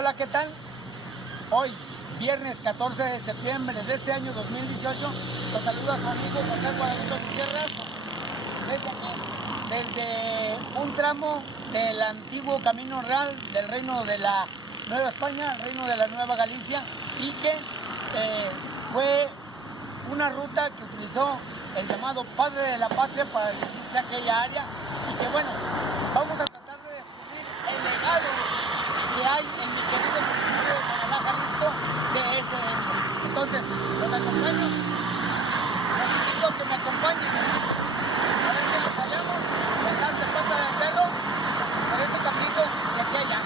Hola, ¿qué tal? Hoy, viernes 14 de septiembre de este año 2018, los saluda su amigo José Guadalupe Gutiérrez, desde un tramo del antiguo Camino Real del Reino de la Nueva España, el Reino de la Nueva Galicia, y que fue una ruta que utilizó el llamado Padre de la Patria para dirigirse a aquella área, y que bueno, vamos a tratar de descubrir el legado que hay en mi querido municipio de Tonalá, Jalisco, de ese hecho. Entonces, los acompaño, los invito a que me acompañen. A ver que nos vayamos, detrás de Pata del Perro, por este caminito de aquí a allá.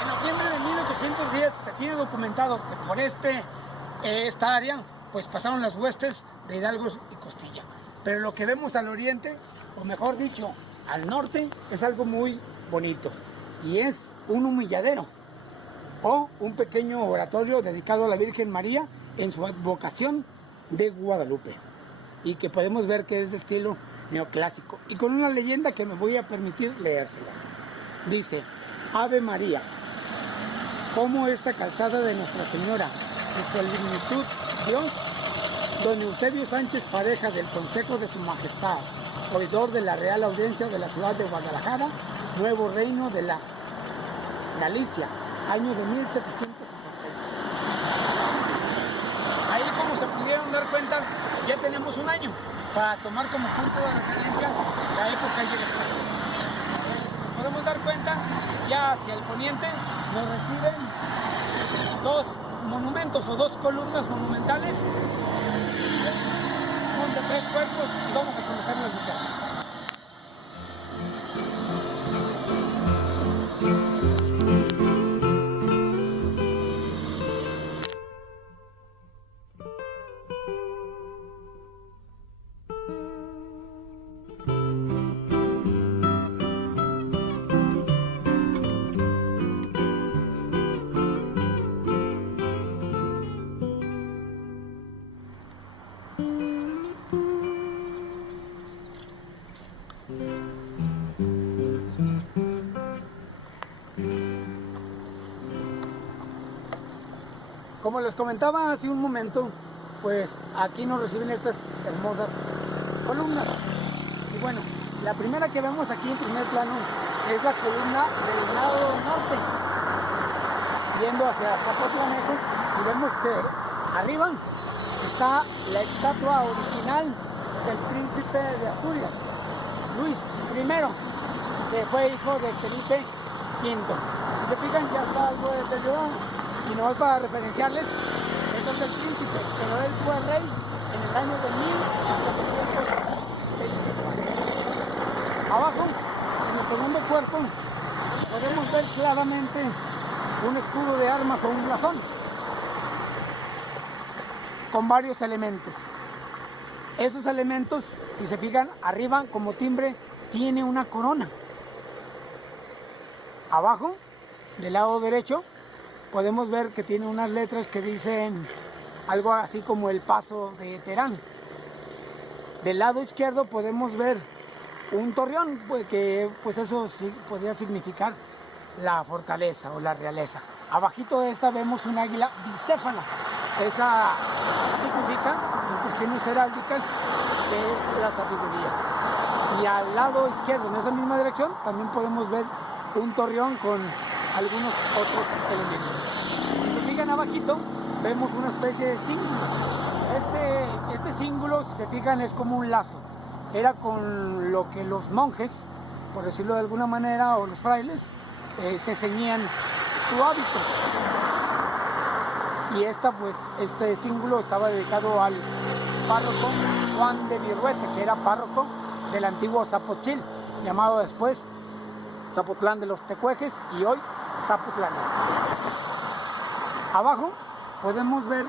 En noviembre de 1810 se tiene documentado que por esta área pues pasaron las huestes de hidalgos y Costilla. Pero lo que vemos al oriente, o mejor dicho, al norte, es algo muy bonito. Y es un humilladero o un pequeño oratorio dedicado a la Virgen María en su advocación de Guadalupe. Y que podemos ver que es de estilo neoclásico. Y con una leyenda que me voy a permitir leérselas. Dice: Ave María, como esta calzada de Nuestra Señora y Solemnitud Dios, don Eusebio Sánchez Pareja del Consejo de Su Majestad, oidor de la Real Audiencia de la ciudad de Guadalajara, nuevo reino de la Galicia, año de 1766. Ahí, como se pudieron dar cuenta, ya tenemos un año para tomar como punto de referencia la época y el espacio. Podemos dar cuenta, ya hacia el poniente nos reciben dos monumentos o dos columnas monumentales, son de 3 cuerpos, y vamos a conocerlos de cerca. Como les comentaba hace un momento, pues aquí nos reciben estas hermosas columnas. Y bueno, la primera que vemos aquí en primer plano es la columna del lado norte, yendo hacia Zapotlanejo, y vemos que arriba está la estatua original del príncipe de Asturias, Luis I, que fue hijo de Felipe V. Si se fijan, ya está algo deteriorado. Y no es para referenciarles, este es el príncipe, pero él fue rey en el año de 1720. Abajo, en el segundo cuerpo, podemos ver claramente un escudo de armas o un blasón, con varios elementos. Esos elementos, si se fijan, arriba como timbre tiene una corona. Abajo, del lado derecho, podemos ver que tiene unas letras que dicen algo así como el paso de Terán. Del lado izquierdo podemos ver un torreón, pues, que pues eso sí podría significar la fortaleza o la realeza. Abajito de esta vemos un águila bicéfala. Esa significa, en cuestiones heráldicas, que es la sabiduría. Y al lado izquierdo, en esa misma dirección, también podemos ver un torreón con algunos otros elementos. Si se fijan abajito, vemos una especie de cíngulo. Este cíngulo, si se fijan, es como un lazo. era con lo que los monjes, por decirlo de alguna manera, o los frailes, se ceñían su hábito. Y este símbolo estaba dedicado al párroco Juan de Virruete, que era párroco del antiguo Zapotlán, llamado después Zapotlán de los Tecuejes y hoy Zapotlán. Abajo podemos ver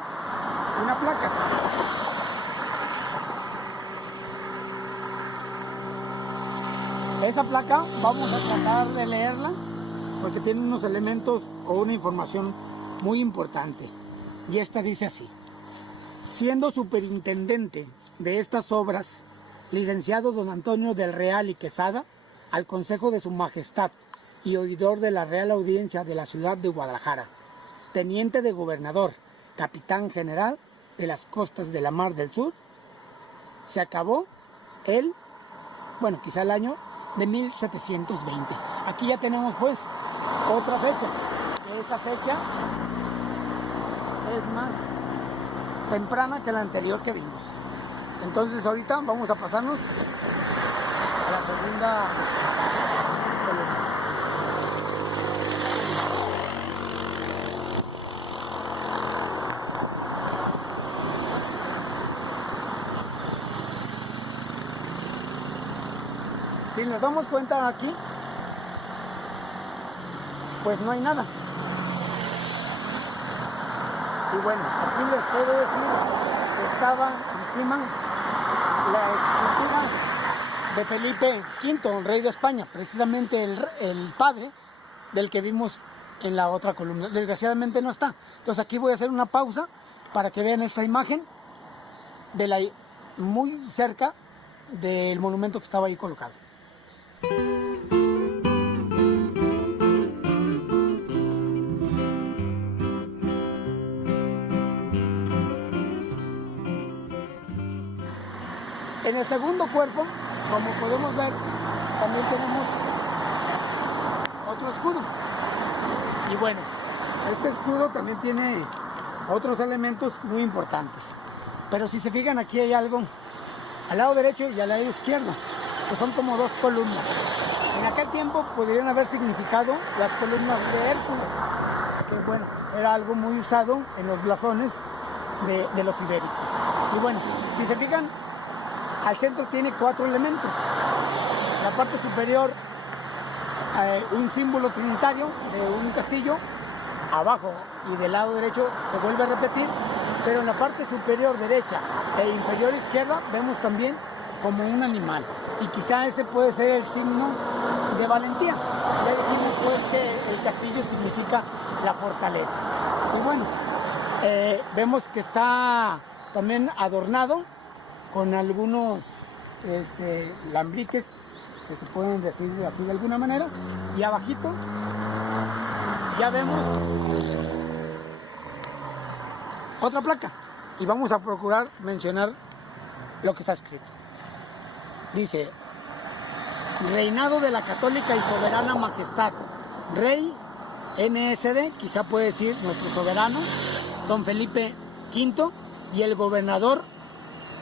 una placa. Esa placa vamos a tratar de leerla porque tiene unos elementos o una información muy importante. Y esta dice así: siendo superintendente de estas obras, licenciado don Antonio del Real y Quesada, al Consejo de su Majestad y oidor de la Real Audiencia de la ciudad de Guadalajara, teniente de gobernador, capitán general de las costas de la Mar del Sur, se acabó quizá el año de 1720. Aquí ya tenemos pues otra fecha. Esa fecha es más temprana que la anterior que vimos. Entonces ahorita vamos a pasarnos a la segunda columna. Si nos damos cuenta aquí, pues no hay nada. Y bueno, aquí les puedo decir que estaba encima la escultura de Felipe V, rey de España, precisamente el padre del que vimos en la otra columna. Desgraciadamente no está. Entonces aquí voy a hacer una pausa para que vean esta imagen muy cerca del monumento que estaba ahí colocado. En el segundo cuerpo, como podemos ver, también tenemos otro escudo. Y bueno, este escudo también tiene otros elementos muy importantes. Pero si se fijan, aquí hay algo al lado derecho y al lado izquierdo, que son como dos columnas. En aquel tiempo podrían haber significado las columnas de Hércules, que bueno, era algo muy usado en los blasones de los ibéricos. Y bueno, si se fijan, al centro tiene 4 elementos. La parte superior, un símbolo trinitario de un castillo. Abajo y del lado derecho se vuelve a repetir, pero en la parte superior derecha e inferior izquierda vemos también como un animal. Y quizá ese puede ser el signo de valentía. Ya dijimos pues que el castillo significa la fortaleza. Y bueno, vemos que está también adornado con algunos lambriques, que se pueden decir así de alguna manera. Y abajito ya vemos otra placa. Y vamos a procurar mencionar lo que está escrito. Dice: reinado de la católica y soberana majestad, rey NSD, quizá puede decir nuestro soberano, don Felipe V, y el gobernador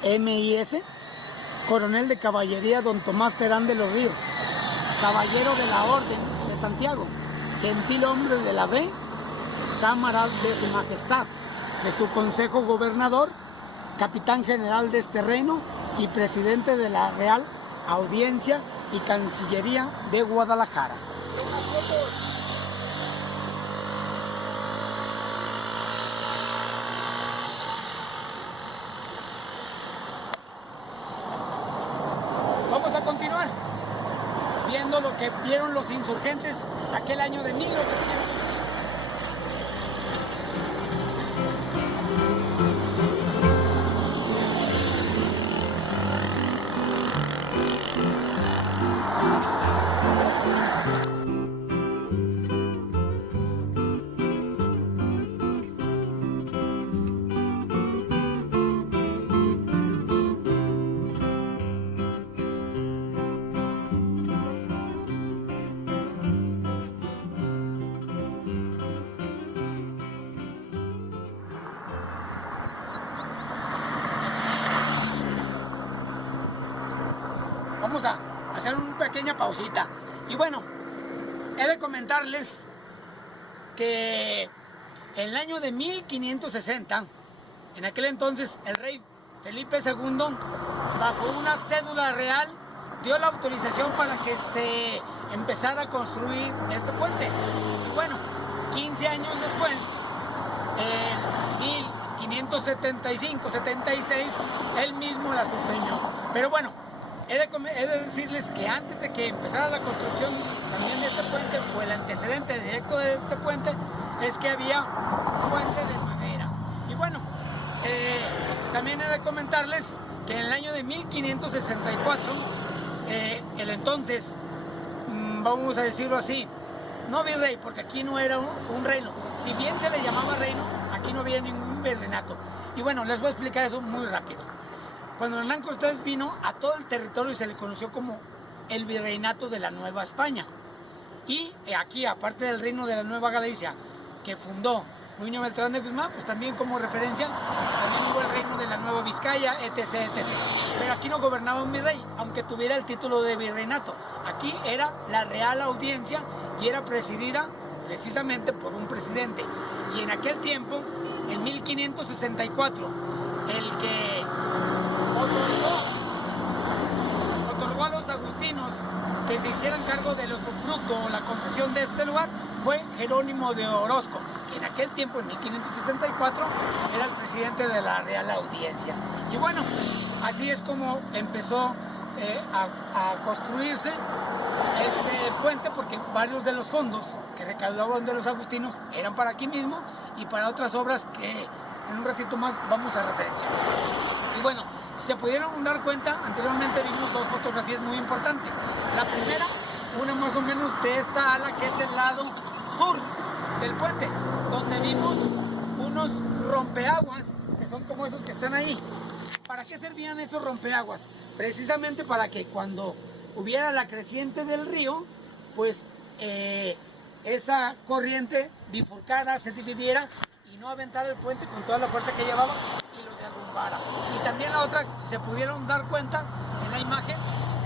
MIS, coronel de caballería don Tomás Terán de los Ríos, caballero de la Orden de Santiago, gentil hombre de la B, cámara de su majestad, de su consejo gobernador, capitán general de este reino y presidente de la Real Audiencia y Cancillería de Guadalajara. Vamos a continuar viendo lo que vieron los insurgentes aquel año de 1800. vamos a hacer una pequeña pausita. Y bueno, he de comentarles que en el año de 1560, en aquel entonces el rey Felipe II, bajo una cédula real, dio la autorización para que se empezara a construir este puente. Y bueno, 15 años después, en 1575-76, él mismo la suprimió. Pero bueno, he de decirles que antes de que empezara la construcción también de este puente, o el antecedente directo de este puente, es que había un puente de madera. Y bueno, también he de comentarles que en el año de 1564, el entonces, vamos a decirlo así, no virrey, porque aquí no era un reino, si bien se le llamaba reino, aquí no había ningún virreinato. Y bueno, les voy a explicar eso muy rápido. Cuando Hernán Cortés vino a todo el territorio y se le conoció como el virreinato de la Nueva España. Y aquí, aparte del reino de la Nueva Galicia, que fundó Nuño Beltrán de Guzmán, pues también como referencia, también hubo el reino de la Nueva Vizcaya, etc, etc. Pero aquí no gobernaba un virrey, aunque tuviera el título de virreinato. Aquí era la Real Audiencia y era presidida precisamente por un presidente. Y en aquel tiempo, en 1564, el que otorgó a los agustinos que se hicieran cargo del usufructo o la concesión de este lugar fue Jerónimo de Orozco, que en aquel tiempo, en 1564, era el presidente de la Real Audiencia. Y bueno, así es como empezó a construirse este puente, porque varios de los fondos que recaudaban de los agustinos eran para aquí mismo y para otras obras que en un ratito más vamos a referenciar. Y bueno, si se pudieron dar cuenta, anteriormente vimos dos fotografías muy importantes. La primera, una más o menos de esta ala, que es el lado sur del puente, donde vimos unos rompeaguas, que son como esos que están ahí. ¿Para qué servían esos rompeaguas? Precisamente para que cuando hubiera la creciente del río, pues esa corriente bifurcara, se dividiera y no aventara el puente con toda la fuerza que llevaba y lo derrumbara. Y también la otra, si se pudieron dar cuenta en la imagen,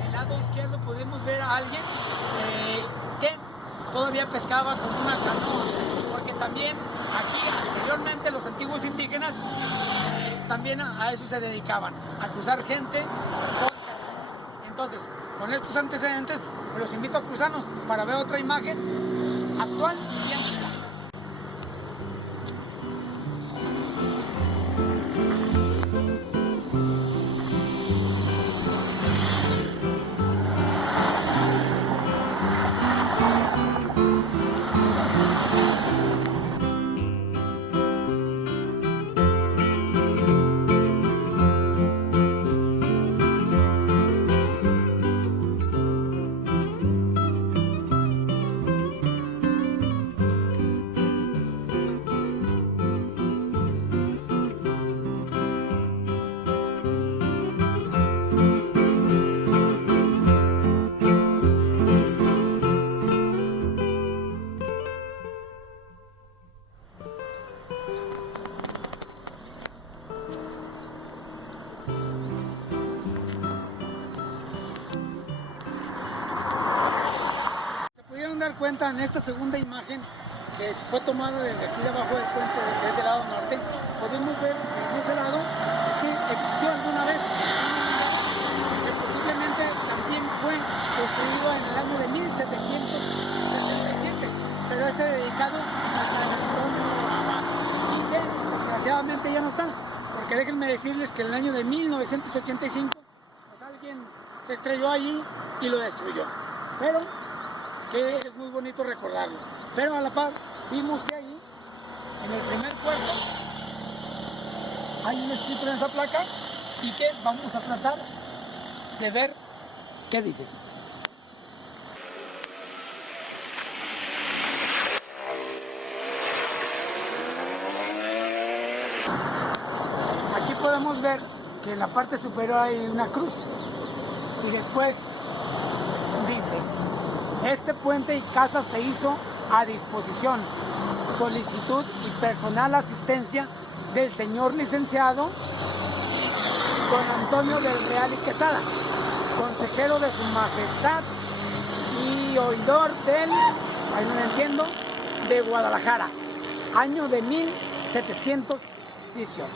del lado izquierdo podemos ver a alguien que todavía pescaba con una canoa, porque también aquí anteriormente los antiguos indígenas también a eso se dedicaban, a cruzar gente con canoas. Entonces, con estos antecedentes, los invito a cruzarnos para ver otra imagen actual y antigua. Cuenta en esta segunda imagen que fue tomada desde aquí debajo del puente, que es del lado norte, podemos ver en ese lado existió alguna vez que posiblemente también fue construido en el año de 1777, pero dedicado a San Antonio Abad, y que desgraciadamente ya no está, porque déjenme decirles que en el año de 1985 pues alguien se estrelló allí y lo destruyó, pero que es muy bonito recordarlo. Pero a la par vimos que ahí, en el primer puerto, hay un escrito en esa placa y que vamos a tratar de ver qué dice. Aquí podemos ver que en la parte superior hay una cruz y después dice: este puente y casa se hizo a disposición, solicitud y personal asistencia del señor licenciado Don Antonio del Real y Quesada, consejero de su majestad y oidor del, ahí no lo entiendo, de Guadalajara, año de 1718.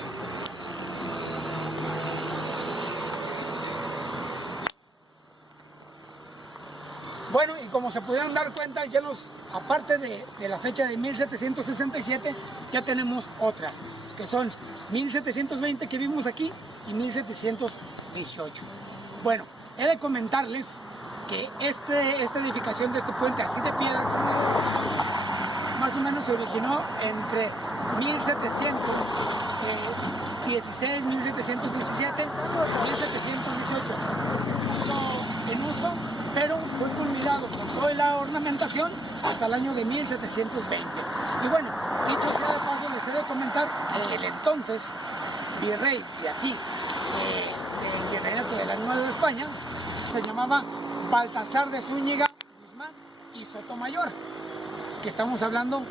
Bueno, y como se pudieron dar cuenta, ya aparte de la fecha de 1767, ya tenemos otras, que son 1720 que vimos aquí y 1718. Bueno, he de comentarles que esta edificación de este puente así de piedra, más o menos se originó entre 1716, 1717 y 1718. Se puso en uso, pero fue culminado con toda la ornamentación hasta el año de 1720. Y bueno, dicho sea de paso, les he de comentar que el entonces virrey de aquí, del virreinato de la Nueva España, se llamaba Baltasar de Zúñiga, Guzmán y Sotomayor, que estamos hablando.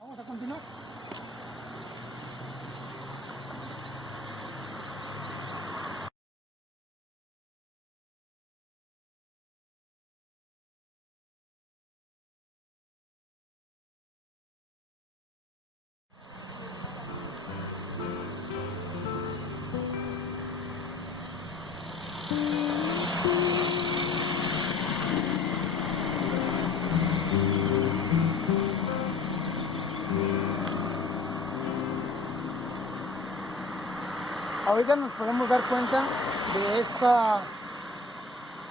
Vamos a continuar. Ahorita nos podemos dar cuenta de estas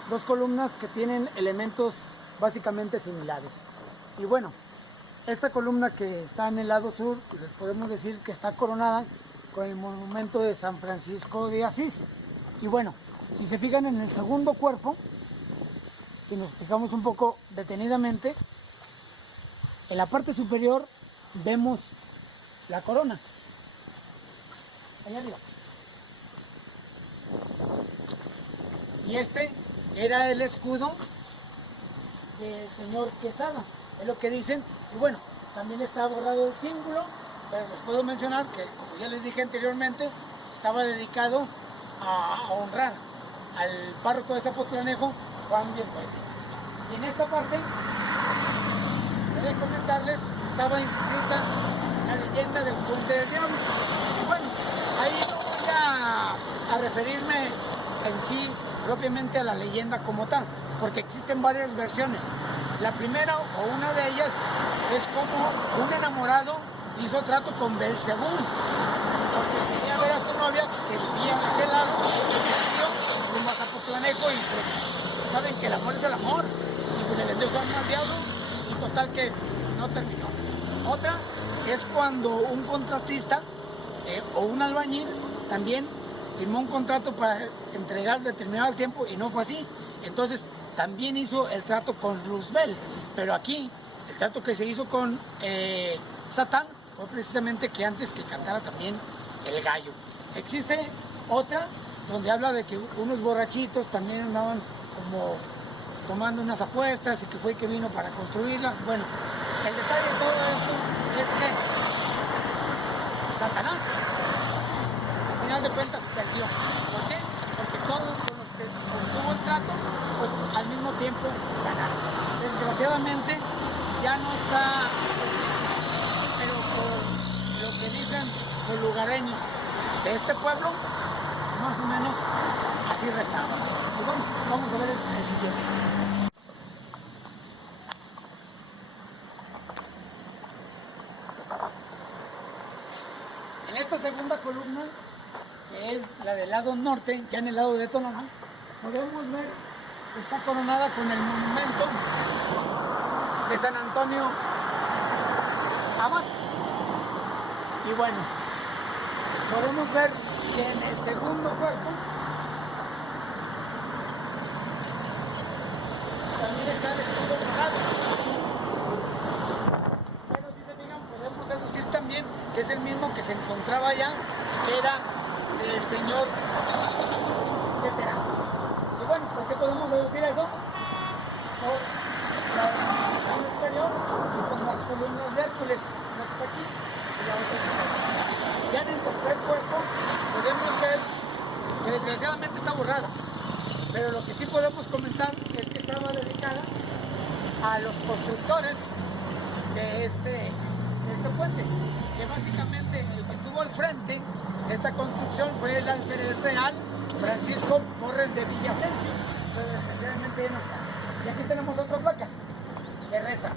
dos columnas que tienen elementos básicamente similares. Y bueno, esta columna que está en el lado sur, les podemos decir que está coronada con el monumento de San Francisco de Asís. Y bueno, si se fijan en el segundo cuerpo, si nos fijamos un poco detenidamente, en la parte superior vemos la corona. Allá arriba. Y este era el escudo del señor Quesada, es lo que dicen. Y bueno, también está borrado el símbolo, pero les puedo mencionar que, como ya les dije anteriormente, estaba dedicado a honrar al párroco de Zapotlanejo, Juan Bienfuente. Y en esta parte, de comentarles, estaba inscrita la leyenda del Puente del Diablo. Y bueno, ahí no voy a referirme en sí propiamente a la leyenda como tal, porque existen varias versiones. La primera o una de ellas es como un enamorado hizo trato con Belcebú, porque quería ver a su novia que vivía en aquel lado, rumbo a Zapotlanejo, y pues saben que el amor es el amor, y pues le vendió su alma al diablo, y total que no terminó. Otra es cuando un contratista o un albañil también firmó un contrato para entregar determinado tiempo y no fue así. Entonces también hizo el trato con Roosevelt, pero aquí el trato que se hizo con Satán fue precisamente que antes que cantara también el gallo. Existe otra donde habla de que unos borrachitos también andaban como tomando unas apuestas y que fue que vino para construirlas. Bueno, el detalle de todo esto es que Satanás al final de cuentas perdió. ¿Por qué? Porque todos con los que obtuvo el trato, pues al mismo tiempo ganaron. Desgraciadamente ya no está, pero por lo que dicen los lugareños de este pueblo, más o menos así rezaban. Y bueno, vamos a ver el siguiente. En esta segunda columna, que es la del lado norte, ya en el lado de Tonalá, podemos ver que está coronada con el monumento de San Antonio Abad. Y bueno, podemos ver que en el segundo cuerpo también está el escudo dorado. Pero si se fijan, podemos deducir también que es el mismo que se encontraba allá, que era el señor veterano. Y bueno, ¿por qué podemos deducir eso? Por la ornamentación exterior y con las columnas de Hércules, la que está aquí y la otra que está aquí. Ya en el tercer cuerpo podemos ver que desgraciadamente está borrada, Pero lo que sí podemos comentar es que estaba dedicada a los constructores de este puente, que básicamente el que estuvo al frente de esta construcción fue el alférez real Francisco Porres de Villasencio, pero desgraciadamente ya no está. Y aquí tenemos otra placa que reza: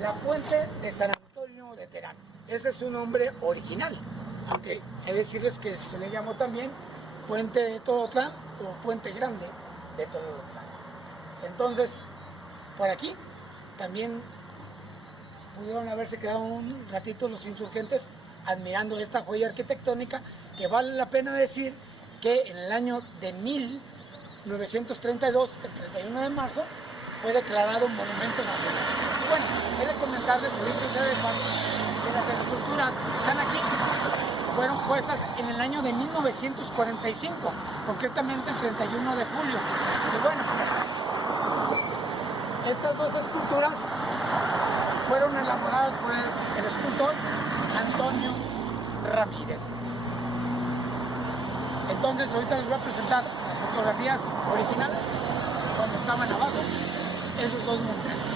la Puente de San Antonio de Terán. Ese es su nombre original, aunque he de decirles que se le llamó también Puente de Tolotlán o Puente Grande de Tolotlán. Entonces, por aquí también pudieron haberse quedado un ratito los insurgentes admirando esta joya arquitectónica, que vale la pena decir que en el año de 1932, el 31 de marzo, fue declarado un monumento nacional. Y bueno, quiero comentarles, dicho sea de paso, que las esculturas que están aquí fueron puestas en el año de 1945, concretamente el 31 de julio. Y bueno, estas dos esculturas fueron elaboradas por el escultor Antonio Ramírez. Entonces ahorita les voy a presentar las fotografías originales cuando estaban abajo esos dos monumentos.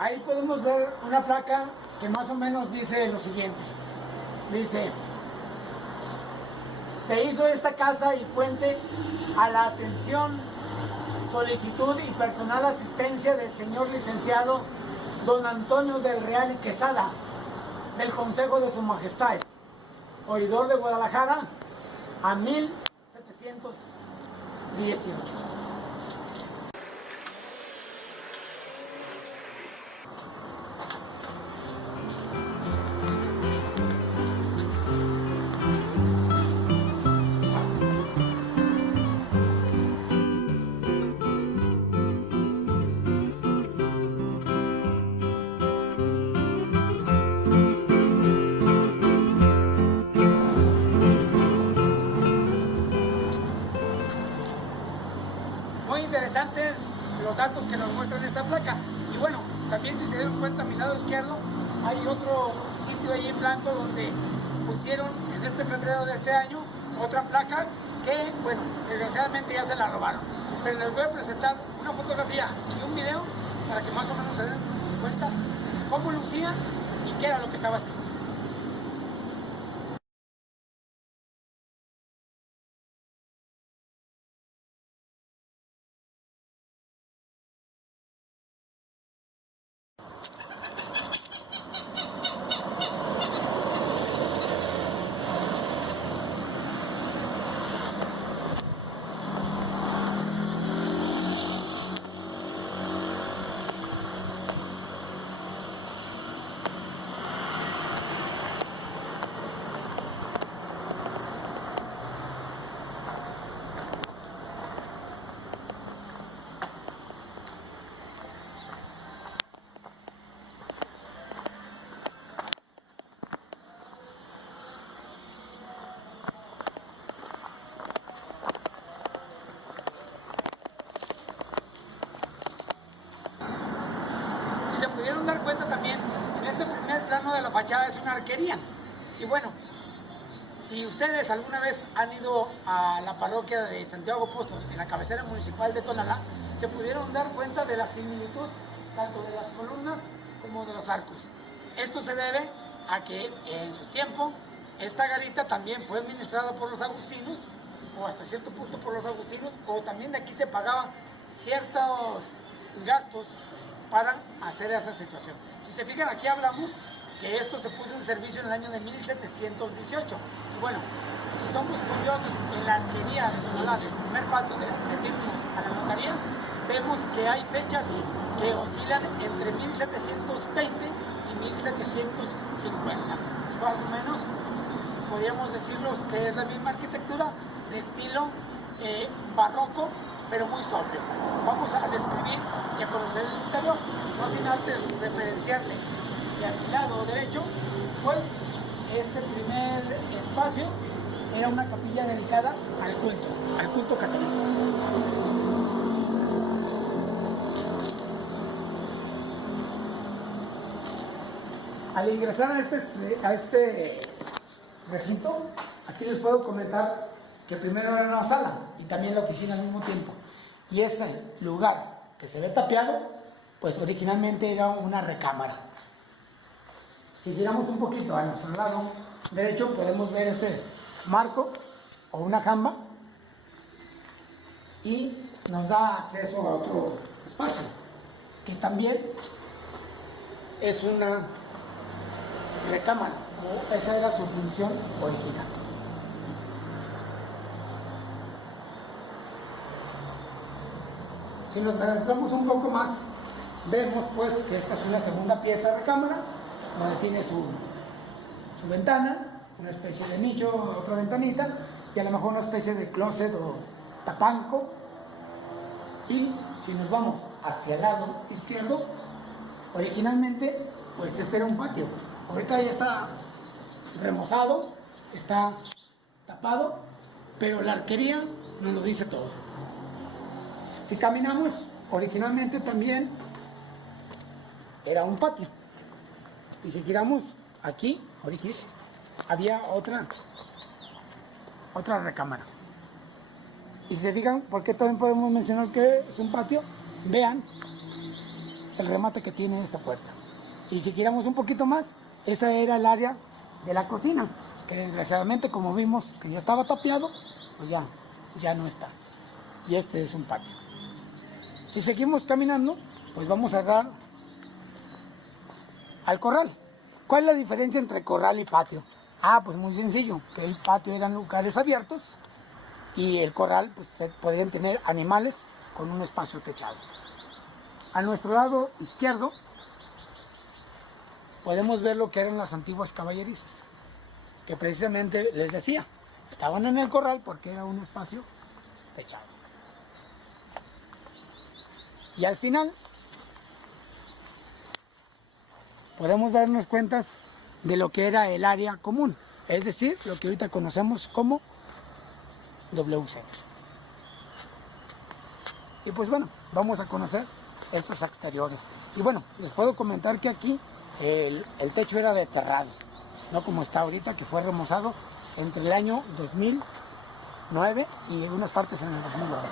Ahí podemos ver una placa que más o menos dice lo siguiente. Dice: se hizo esta casa y puente a la atención, solicitud y personal asistencia del señor licenciado don Antonio del Real y Quesada, del Consejo de Su Majestad, oidor de Guadalajara, a 1718. Muy interesantes los datos que nos muestran esta placa. Y bueno, también si se dieron cuenta, a mi lado izquierdo hay otro sitio ahí en blanco donde pusieron en este febrero de este año otra placa que, bueno, desgraciadamente ya se la robaron. Pero les voy a presentar una fotografía y un video para que más o menos se den cuenta cómo lucía y qué era lo que estaba escrito. Pudieron dar cuenta también, en este primer plano de la fachada es una arquería. Y bueno, si ustedes alguna vez han ido a la parroquia de Santiago Apóstol, en la cabecera municipal de Tonalá, se pudieron dar cuenta de la similitud tanto de las columnas como de los arcos. Esto se debe a que en su tiempo esta garita también fue administrada por los agustinos, o hasta cierto punto por los agustinos, o también de aquí se pagaban ciertos gastos para hacer esa situación. Si se fijan, aquí hablamos que esto se puso en servicio en el año de 1718. Y bueno, si somos curiosos, en la arquería de Tonalá, del primer patio de metimos a la notaría, vemos que hay fechas que oscilan entre 1720 y 1750. Y más o menos podríamos decirnos que es la misma arquitectura de estilo barroco, pero muy sobrio. Vamos a describir y a conocer el interior, no sin antes referenciarle. Y al lado derecho, pues, este primer espacio era una capilla dedicada al culto católico. Al ingresar a este recinto, aquí les puedo comentar que primero era una sala y también la oficina al mismo tiempo. Y ese lugar que se ve tapiado, pues originalmente era una recámara. Si giramos un poquito a nuestro lado derecho, podemos ver este marco o una jamba y nos da acceso a otro espacio, que también es una recámara, o esa era su función original. Si nos adentramos un poco más, vemos pues que esta es una segunda pieza de recámara, donde tiene su ventana, una especie de nicho, otra ventanita, y a lo mejor una especie de closet o tapanco. Y si nos vamos hacia el lado izquierdo, originalmente pues este era un patio. Ahorita ya está remozado, está tapado, pero la arquería nos lo dice todo. Si caminamos, originalmente también era un patio. Y si giramos aquí, había otra recámara. Y si se fijan, ¿por qué también podemos mencionar que es un patio? Vean el remate que tiene esta puerta. Y si giramos un poquito más, esa era el área de la cocina, que desgraciadamente, como vimos que ya estaba tapiado, pues ya no está. Y este es un patio. Si seguimos caminando, pues vamos a dar al corral. ¿Cuál es la diferencia entre corral y patio? Pues muy sencillo, que el patio eran lugares abiertos y el corral pues podrían tener animales con un espacio techado. A nuestro lado izquierdo podemos ver lo que eran las antiguas caballerizas, que precisamente les decía, estaban en el corral porque era un espacio techado. Y al final podemos darnos cuenta de lo que era el área común, es decir, lo que ahorita conocemos como WC. Y pues bueno, vamos a conocer estos exteriores. Y bueno, les puedo comentar que aquí el techo era de terrado, no como está ahorita, que fue remozado entre el año 2009 y unas partes en el 2011.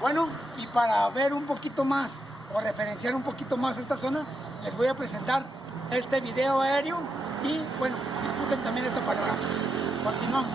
Bueno, y para ver un poquito más o referenciar un poquito más esta zona, les voy a presentar este video aéreo y bueno, disfruten también esta panorámica. Continuamos.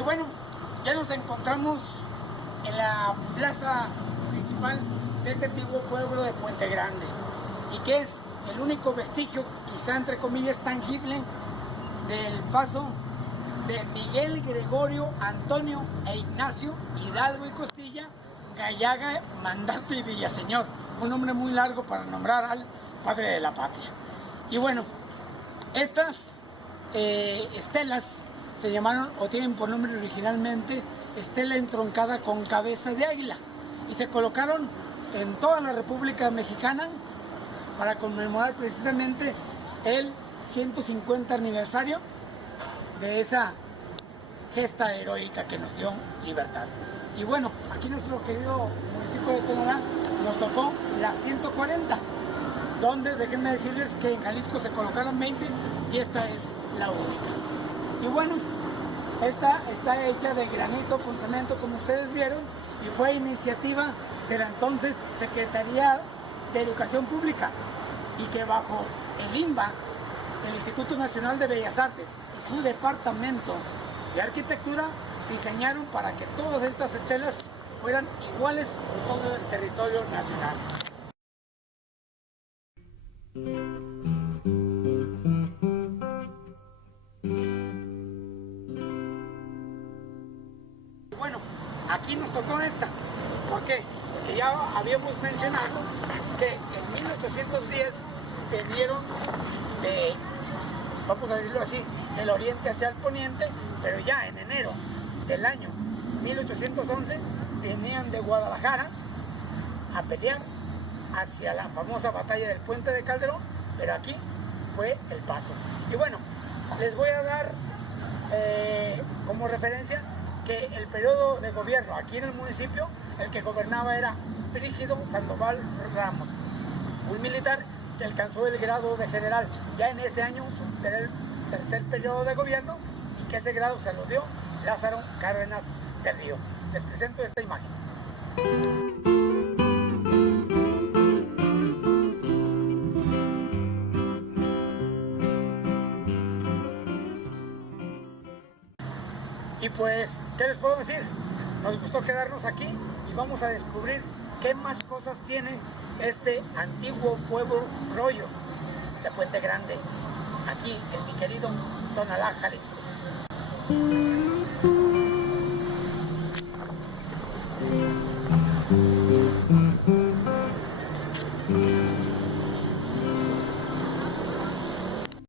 Y bueno, ya nos encontramos en la plaza principal de este antiguo pueblo de Puente Grande, y que es el único vestigio, quizá entre comillas, tangible del paso de Miguel, Gregorio, Antonio e Ignacio Hidalgo y Costilla, Gallaga, Mandante y Villaseñor. Un nombre muy largo para nombrar al padre de la patria. Y bueno, estas estelas se llamaron, o tienen por nombre originalmente, estela entroncada con cabeza de águila, y se colocaron en toda la República Mexicana para conmemorar precisamente el 150 aniversario de esa gesta heroica que nos dio libertad. Y bueno, aquí nuestro querido municipio de Tonalá nos tocó la 140, donde déjenme decirles que en Jalisco se colocaron 20 y esta es la única. Y bueno, esta está hecha de granito con cemento, como ustedes vieron, y fue iniciativa de la entonces Secretaría de Educación Pública, y que bajo el INBA, el Instituto Nacional de Bellas Artes y su departamento de arquitectura diseñaron para que todas estas estelas fueran iguales en todo el territorio nacional. Bueno, aquí nos tocó esta. ¿Por qué? Porque ya habíamos mencionado que en 1810 vinieron de, vamos a decirlo así, del oriente hacia el poniente, pero ya en enero del año 1811 venían de Guadalajara a pelear hacia la famosa batalla del Puente de Calderón, pero aquí fue el paso. Y bueno, les voy a dar como referencia que el periodo de gobierno aquí en el municipio, el que gobernaba era Brígido Sandoval Ramos, un militar que alcanzó el grado de general ya en ese año, su tercer periodo de gobierno, y que ese grado se lo dio Lázaro Cárdenas del Río. Les presento esta imagen. Y pues, ¿qué les puedo decir? Nos gustó quedarnos aquí y vamos a descubrir qué más cosas tiene este antiguo pueblo rollo de Puente Grande, aquí en mi querido Tonalá, Jalisco.